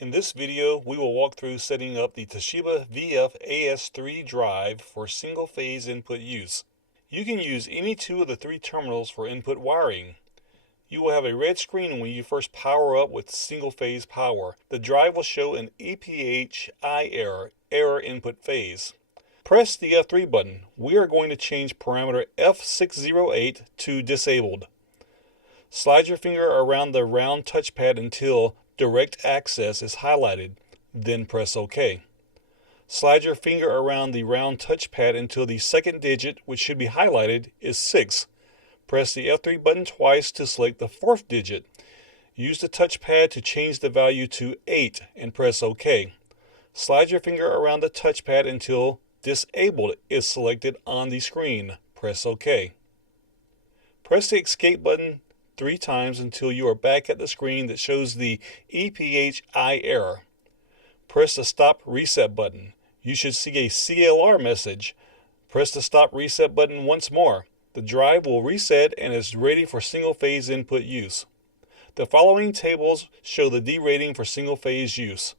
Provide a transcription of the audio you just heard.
In this video, we will walk through setting up the Toshiba AS3 drive for single-phase input use. You can use any two of the three terminals for input wiring. You will have a red screen when you first power up with single-phase power. The drive will show an EPHI error input phase. Press the F3 button. We are going to change parameter F608 to disabled. Slide your finger around the round touchpad until Direct Access is highlighted, then press OK. Slide your finger around the round touchpad until the second digit, which should be highlighted, is 6. Press the F3 button twice to select the fourth digit. Use the touchpad to change the value to 8 and press OK. Slide your finger around the touchpad until Disabled is selected on the screen. Press OK. Press the Escape button 3 times until you are back at the screen that shows the EPHI error. Press the Stop Reset button. You should see a CLR message. Press the Stop Reset button once more. The drive will reset and is ready for single-phase input use. The following tables show the D rating for single-phase use.